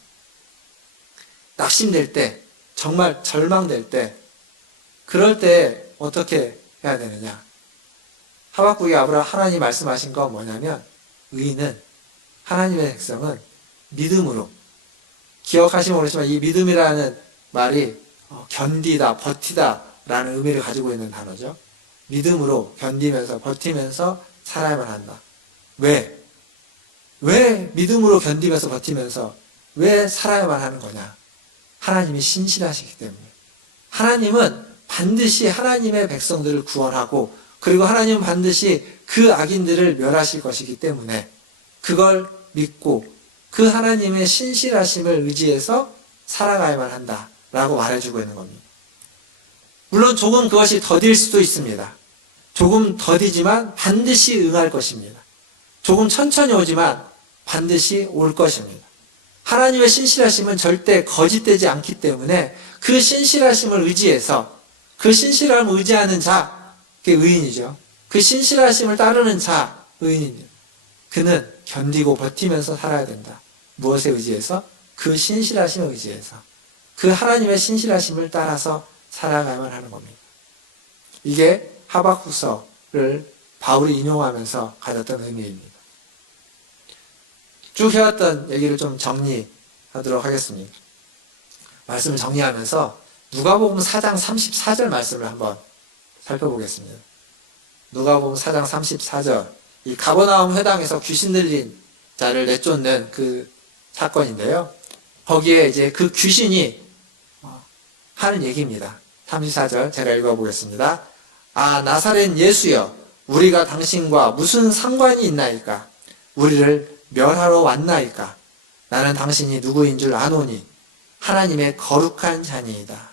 낙심될 때, 정말 절망될 때, 그럴 때 어떻게 해야 되느냐? 하박국이 하나님 말씀하신 건 뭐냐면 의인은 하나님의 백성은 믿음으로 기억하시면 모르지만 이 믿음이라는 말이 견디다, 버티다 라는 의미를 가지고 있는 단어죠. 믿음으로 견디면서 버티면서 살아야만 한다. 왜? 왜 믿음으로 견디면서 버티면서 왜 살아야만 하는 거냐? 하나님이 신실하시기 때문에. 하나님은 반드시 하나님의 백성들을 구원하고 그리고 하나님은 반드시 그 악인들을 멸하실 것이기 때문에 그걸 믿고 그 하나님의 신실하심을 의지해서 살아가야만 한다라고 말해주고 있는 겁니다. 물론 조금 그것이 더딜 수도 있습니다. 조금 더디지만 반드시 응할 것입니다. 조금 천천히 오지만 반드시 올 것입니다. 하나님의 신실하심은 절대 거짓되지 않기 때문에 그 신실하심을 의지해서 그 신실함을 의지하는 자, 그게 의인이죠. 그 신실하심을 따르는 자, 의인입니다. 그는 견디고 버티면서 살아야 된다. 무엇에 의지해서? 그 신실하심을 의지해서. 그 하나님의 신실하심을 따라서 살아가야만 하는 겁니다. 이게 하박국서를 바울이 인용하면서 가졌던 의미입니다. 쭉 해왔던 얘기를 좀 정리하도록 하겠습니다. 말씀을 정리하면서 누가복음 4장 34절 말씀을 한번 살펴보겠습니다. 누가복음 4장 34절, 이 가버나움 회당에서 귀신 들린 자를 내쫓는 그 사건인데요. 거기에 이제 그 귀신이 하는 얘기입니다. 34절 제가 읽어보겠습니다. 아, 나사렛 예수여, 우리가 당신과 무슨 상관이 있나이까? 우리를 멸하러 왔나이까? 나는 당신이 누구인 줄 아노니 하나님의 거룩한 자니이다.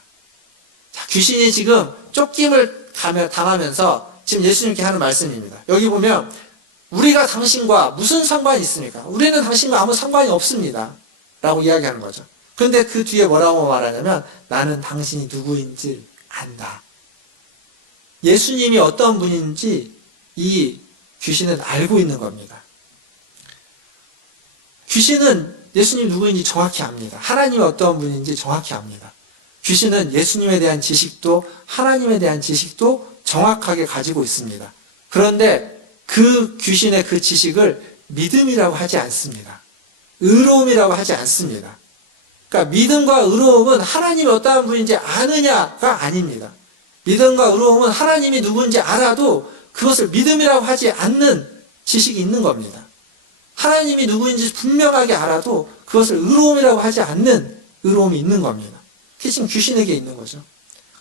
자, 귀신이 지금 쫓김을 당하면서 지금 예수님께 하는 말씀입니다. 여기 보면 우리가 당신과 무슨 상관이 있습니까? 우리는 당신과 아무 상관이 없습니다. 라고 이야기하는 거죠. 그런데 그 뒤에 뭐라고 말하냐면 나는 당신이 누구인지 안다. 예수님이 어떤 분인지 이 귀신은 알고 있는 겁니다. 귀신은 예수님 누구인지 정확히 압니다. 하나님이 어떤 분인지 정확히 압니다. 귀신은 예수님에 대한 지식도 하나님에 대한 지식도 정확하게 가지고 있습니다. 그런데 그 귀신의 그 지식을 믿음이라고 하지 않습니다. 의로움이라고 하지 않습니다. 그러니까 믿음과 의로움은 하나님이 어떠한 분인지 아느냐가 아닙니다. 믿음과 의로움은 하나님이 누구인지 알아도 그것을 믿음이라고 하지 않는 지식이 있는 겁니다. 하나님이 누구인지 분명하게 알아도 그것을 의로움이라고 하지 않는 의로움이 있는 겁니다. 그게 지금 귀신에게 있는 거죠.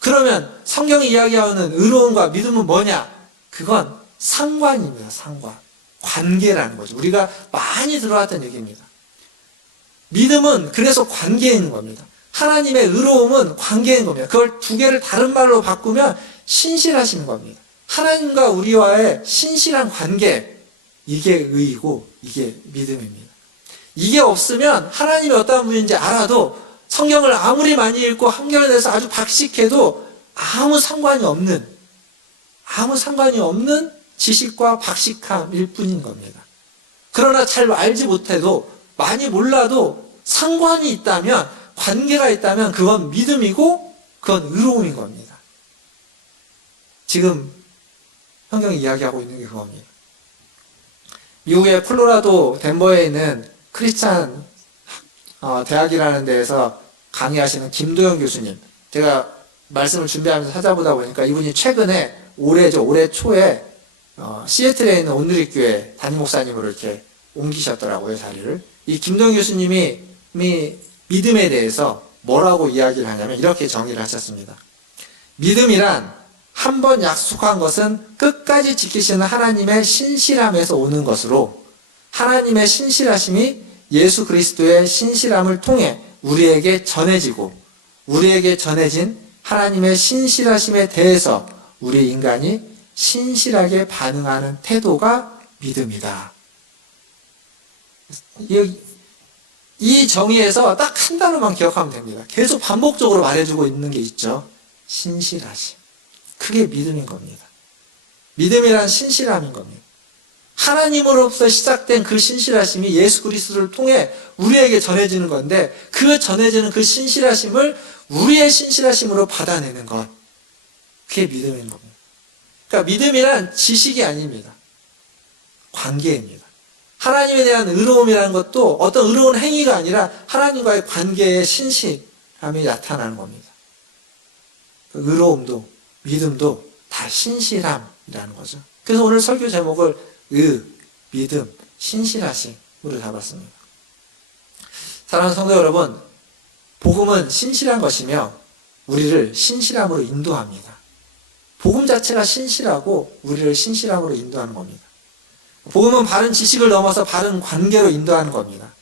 그러면 성경이 이야기하는 의로움과 믿음은 뭐냐? 그건 상관입니다. 상관. 관계라는 거죠. 우리가 많이 들어왔던 얘기입니다. 믿음은 그래서 관계에 있는 겁니다. 하나님의 의로움은 관계에 있는 겁니다. 그걸 두 개를 다른 말로 바꾸면 신실하신 겁니다. 하나님과 우리와의 신실한 관계, 이게 의이고 이게 믿음입니다. 이게 없으면 하나님이 어떤 분인지 알아도 성경을 아무리 많이 읽고 한결에 대해서 아주 박식해도 아무 상관이 없는 지식과 박식함일 뿐인 겁니다. 그러나 잘 알지 못해도 많이 몰라도 상관이 있다면 관계가 있다면 그건 믿음이고 그건 의로움인 겁니다. 지금 성경이 이야기하고 있는 게 그겁니다. 미국의 콜로라도 덴버에 있는 크리스찬 대학이라는 데에서 강의하시는 김도영 교수님, 제가 말씀을 준비하면서 찾아보다 보니까 이분이 최근에 올해 초에 시애틀에 있는 온누리교회 담임 목사님으로 이렇게 옮기셨더라고요, 자리를. 이 김도영 교수님이 믿음에 대해서 뭐라고 이야기를 하냐면 이렇게 정의를 하셨습니다. 믿음이란 한 번 약속한 것은 끝까지 지키시는 하나님의 신실함에서 오는 것으로, 하나님의 신실하심이 예수 그리스도의 신실함을 통해 우리에게 전해지고, 우리에게 전해진 하나님의 신실하심에 대해서 우리 인간이 신실하게 반응하는 태도가 믿음이다. 이 정의에서 딱 한 단어만 기억하면 됩니다. 계속 반복적으로 말해주고 있는 게 있죠. 신실하심. 그게 믿음인 겁니다. 믿음이란 신실함인 겁니다. 하나님으로부터 시작된 그 신실하심이 예수 그리스도를 통해 우리에게 전해지는 건데, 그 전해지는 그 신실하심을 우리의 신실하심으로 받아내는 것, 그게 믿음인 겁니다. 그러니까 믿음이란 지식이 아닙니다. 관계입니다. 하나님에 대한 의로움이라는 것도 어떤 의로운 행위가 아니라 하나님과의 관계의 신실함이 나타나는 겁니다. 의로움도 믿음도 다 신실함이라는 거죠. 그래서 오늘 설교 제목을 믿음, 신실하심으로 잡았습니다. 사랑하는 성도 여러분, 복음은 신실한 것이며 우리를 신실함으로 인도합니다. 복음 자체가 신실하고 우리를 신실함으로 인도하는 겁니다. 복음은 바른 지식을 넘어서 바른 관계로 인도하는 겁니다.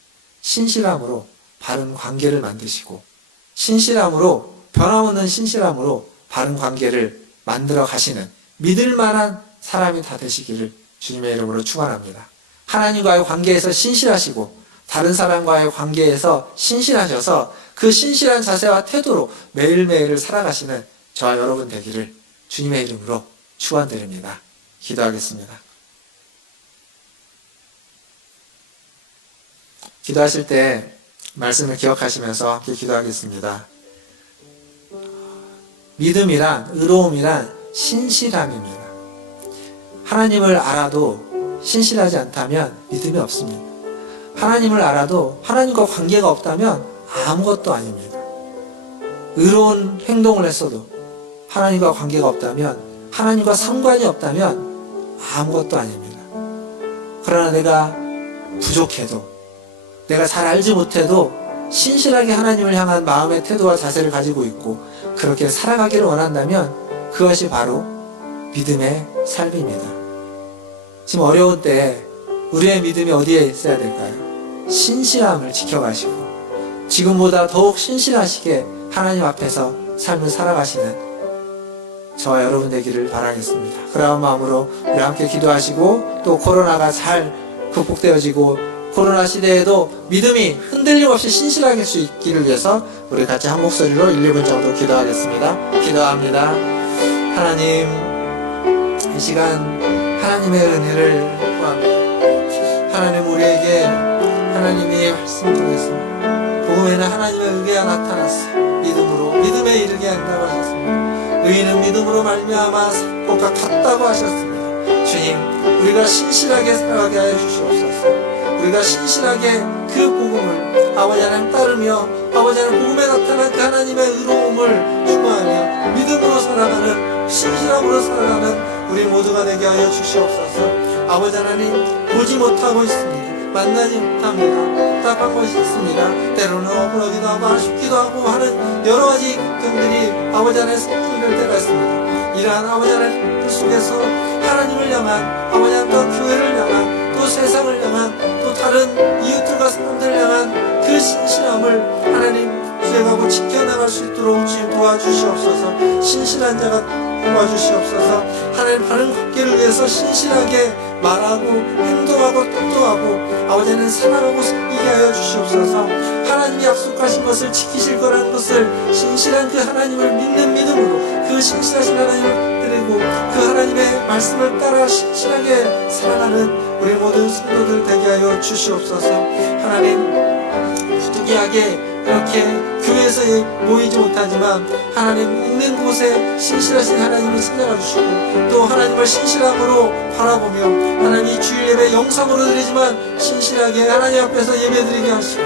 신실함으로 바른 관계를 만드시고, 신실함으로, 변함없는 신실함으로 바른 관계를 만들어 가시는 믿을 만한 사람이 다 되시기를 주님의 이름으로 축원합니다. 하나님과의 관계에서 신실하시고 다른 사람과의 관계에서 신실하셔서 그 신실한 자세와 태도로 매일매일을 살아가시는 저와 여러분 되기를 주님의 이름으로 축원드립니다. 기도하겠습니다. 기도하실 때 말씀을 기억하시면서 함께 기도하겠습니다. 믿음이란, 의로움이란 신실함입니다. 하나님을 알아도 신실하지 않다면 믿음이 없습니다. 하나님을 알아도 하나님과 관계가 없다면 아무것도 아닙니다. 의로운 행동을 했어도 하나님과 관계가 없다면, 하나님과 상관이 없다면 아무것도 아닙니다. 그러나 내가 부족해도, 내가 잘 알지 못해도 신실하게 하나님을 향한 마음의 태도와 자세를 가지고 있고 그렇게 살아가기를 원한다면 그것이 바로 믿음의 삶입니다. 지금 어려운 때 우리의 믿음이 어디에 있어야 될까요? 신실함을 지켜가시고 지금보다 더욱 신실하시게 하나님 앞에서 삶을 살아가시는 저와 여러분 되기를 바라겠습니다. 그러한 마음으로 우리 함께 기도하시고, 또 코로나가 잘 극복되어지고 코로나 시대에도 믿음이 흔들림 없이 신실하게 수 있기를 위해서 우리 같이 한 목소리로 1-2분 정도 기도하겠습니다. 기도합니다. 하나님, 이 시간 하나님의 은혜를 구합니다. 하나님, 우리에게 하나님이 말씀 통해서 복음에는 하나님의 의가 나타났어요. 믿음으로, 믿음에 이르게 한다고 하셨습니다. 의인은 믿음으로 말미암아 것과 같다고 하셨습니다. 주님, 우리가 신실하게 살아가게 하여 주시옵소서. 우리가 신실하게 그 복음을 아버지 하나님 따르며 아버지 하나님 복음에 나타난 그 하나님의 의로움을 추구하며 믿음으로 살아가는, 신실함으로 살아가는 우리 모두가 되게 하여 주시옵소서. 아버지 하나님, 보지 못하고 있습니다. 만나지 못합니다. 답답한 것이 있습니다. 때로는 억울하기도 하고 아쉽기도 하고 하는 여러 가지 것들이 아버지 하나님 생기는 때가 있습니다. 이러한 아버지 하나님 속에서 하나님을 향한, 아버지 하나님 또 교회를 향한, 또 세상을 향한, 또 다른 이웃들과 사람들을 향한 그 신실함을 하나님 수행하고 지켜나갈 수 있도록 주님 도와주시옵소서. 신실한 자가 도와주시옵소서. 하나님 바른 관계를 위해서 신실하게 말하고 행동하고 뜻도하고 아버지는 살아가고 살게 하여 주시옵소서. 하나님이 약속하신 것을 지키실 거라는 것을 신실한 그 하나님을 믿는 믿음으로 그 신실하신 하나님을 드리고 그 하나님의 말씀을 따라 신실하게 살아가는 우리 모든 성도들 되게 하여 주시옵소서. 하나님, 부득이하게 이렇게 교회에서 모이지 못하지만 하나님 있는 곳에 신실하신 하나님을 찾아가 주시고 또 하나님을 신실함으로 바라보며 하나님 이 주일 예배 영상으로 드리지만 신실하게 하나님 앞에서 예배 드리게 하시고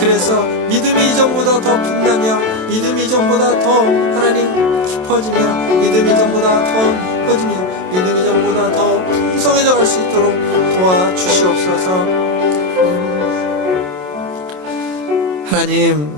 그래서 믿음이 이전보다 더 빛나며 믿음이 이전보다 더 하나님 깊어지며 믿음이 이전보다 더 커지며 믿음이 이전보다 더 풍성해져 갈 수 있도록 도와주시옵소서. 하나님,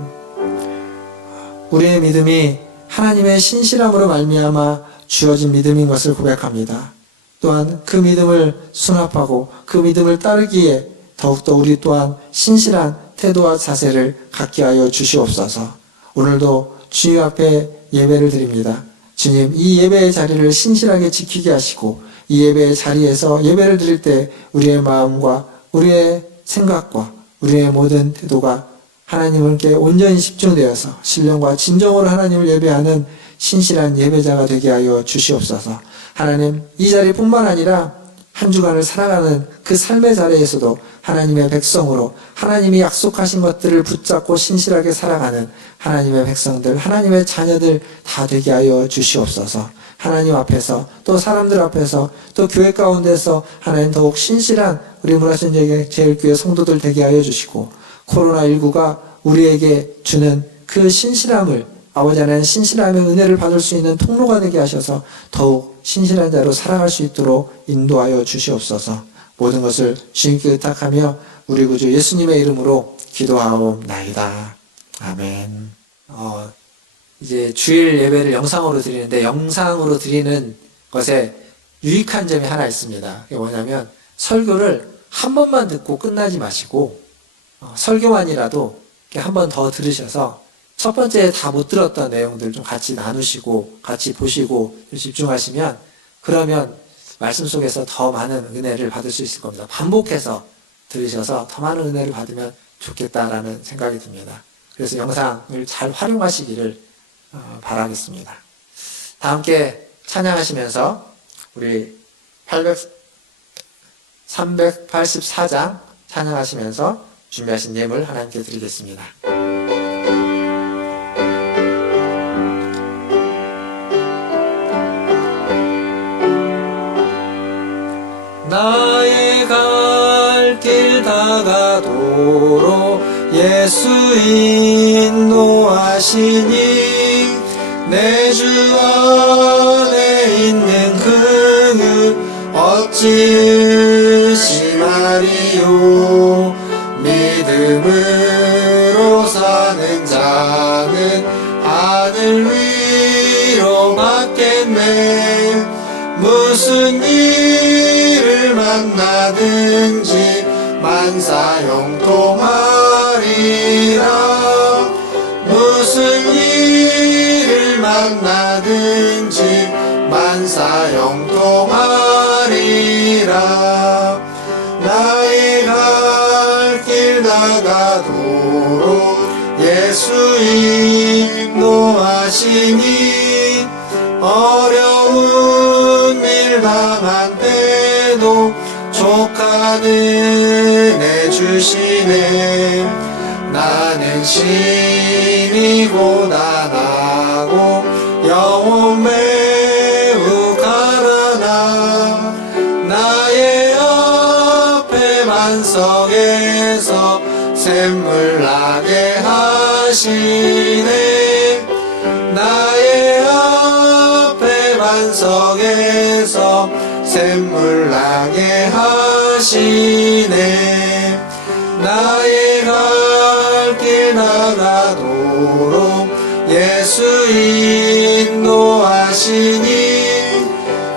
우리의 믿음이 하나님의 신실함으로 말미암아 주어진 믿음인 것을 고백합니다. 또한 그 믿음을 수납하고 그 믿음을 따르기에 더욱더 우리 또한 신실한 태도와 자세를 갖게 하여 주시옵소서. 오늘도 주님 앞에 예배를 드립니다. 주님, 이 예배의 자리를 신실하게 지키게 하시고 이 예배의 자리에서 예배를 드릴 때 우리의 마음과 우리의 생각과 우리의 모든 태도가 하나님께 온전히 집중되어서 신령과 진정으로 하나님을 예배하는 신실한 예배자가 되게 하여 주시옵소서. 하나님, 이 자리뿐만 아니라 한 주간을 살아가는 그 삶의 자리에서도 하나님의 백성으로 하나님이 약속하신 것들을 붙잡고 신실하게 살아가는 하나님의 백성들, 하나님의 자녀들 다 되게 하여 주시옵소서. 하나님 앞에서 또 사람들 앞에서 또 교회 가운데서 하나님 더욱 신실한 우리 문화선제일교회 성도들 되게 하여 주시고 코로나19가 우리에게 주는 그 신실함을 아버지 하나님 신실함의 은혜를 받을 수 있는 통로가 되게 하셔서 더욱 신실한 자로 살아갈 수 있도록 인도하여 주시옵소서. 모든 것을 주님께 의탁하며 우리 구주 예수님의 이름으로 기도하옵나이다. 아멘. 이제 주일 예배를 영상으로 드리는데 영상으로 드리는 것에 유익한 점이 하나 있습니다. 그게 뭐냐면 설교를 한 번만 듣고 끝나지 마시고 설교만이라도 한 번 더 들으셔서 첫 번째 다 못 들었던 내용들 좀 같이 나누시고 같이 보시고 집중하시면 그러면 말씀 속에서 더 많은 은혜를 받을 수 있을 겁니다. 반복해서 들으셔서 더 많은 은혜를 받으면 좋겠다라는 생각이 듭니다. 그래서 영상을 잘 활용하시기를 바라겠습니다. 다 함께 찬양하시면서 우리 384장 찬양하시면서 준비하신 예물 하나님께 드리겠습니다. 나의 갈 길 다가도록 예수 인도하시니 내 주 안에 있는 그는 어찌 의심하리요. 믿음으로 사는 자는 하늘 위로 받겠네. 무슨 일을 만나든지 만사형통하리라. 무슨 일을 만나든지 만사형통하리라. 나의 갈 길 나가도록 예수 인도하시니 어려운 일 당한 때도 족한 은혜 주시네. 나는 신이 고단하고 영혼 매우 가난하. 나의 앞에 반석에서 샘물 나게 하시네. 나의 앞에 반석에서 샘물 나게 하시네. 나의 갈 길 나가도록 예수 인도하시니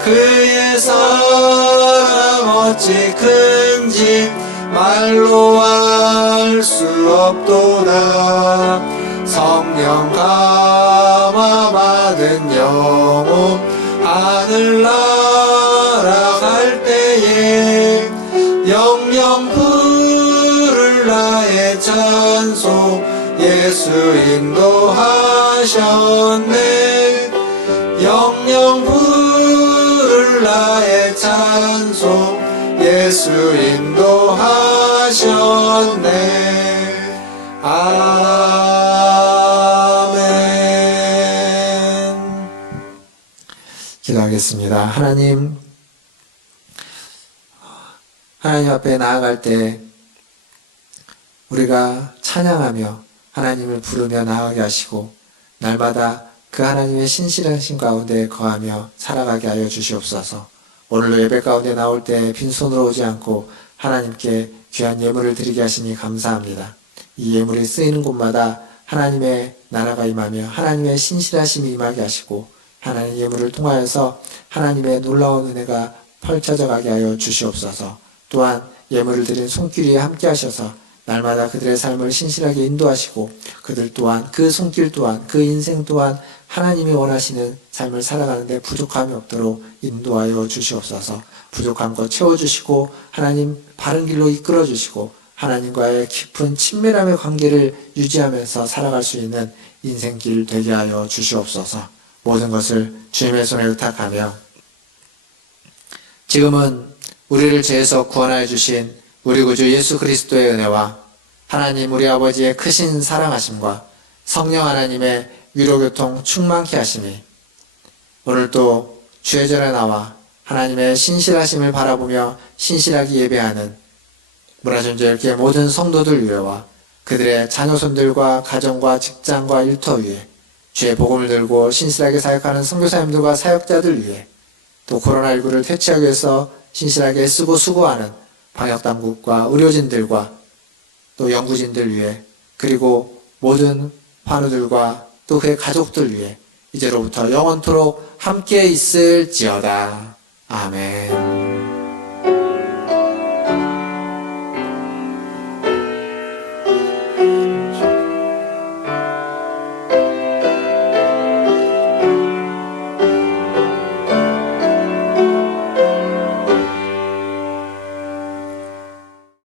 그의 사랑 어찌 큰지 말로 알 수 없도다. 성령 감화 받은 영혼 하늘 날아갈 때에 영영 부를 나의 찬송 예수 인도하셨네. 영영 부를 나의 찬송 예수 인도하셨네. 기도하겠습니다. 하나님 앞에 나아갈 때 우리가 찬양하며 하나님을 부르며 나아가게 하시고 날마다 그 하나님의 신실하신 가운데 거하며 살아가게 하여 주시옵소서. 오늘도 예배 가운데 나올 때 빈손으로 오지 않고 하나님께 귀한 예물을 드리게 하시니 감사합니다. 이 예물이 쓰이는 곳마다 하나님의 나라가 임하며 하나님의 신실하심이 임하게 하시고 하나님의 예물을 통하여서 하나님의 놀라운 은혜가 펼쳐져 가게 하여 주시옵소서. 또한 예물을 드린 손길 위에 함께 하셔서 날마다 그들의 삶을 신실하게 인도하시고 그들 또한 그 손길 또한 그 인생 또한 하나님이 원하시는 삶을 살아가는데 부족함이 없도록 인도하여 주시옵소서. 부족한 것 채워주시고 하나님 바른 길로 이끌어 주시고 하나님과의 깊은 친밀함의 관계를 유지하면서 살아갈 수 있는 인생길 되게 하여 주시옵소서. 모든 것을 주님의 손에 의탁하며 지금은 우리를 죄에서 구원하여 주신 우리 구주 예수 그리스도의 은혜와 하나님 우리 아버지의 크신 사랑하심과 성령 하나님의 위로교통 충만케 하심이 오늘도 주의 전에 나와 하나님의 신실하심을 바라보며 신실하게 예배하는 문화전제일교회 모든 성도들 위에와 그들의 자녀손들과 가정과 직장과 일터 위에 주의 복음을 들고 신실하게 사역하는 선교사님들과 사역자들 위해 또 코로나19를 퇴치하기 위해서 신실하게 쓰고 수고하는 방역당국과 의료진들과 또 연구진들 위해 그리고 모든 환우들과 또 그의 가족들 위해 이제로부터 영원토록 함께 있을지어다. 아멘.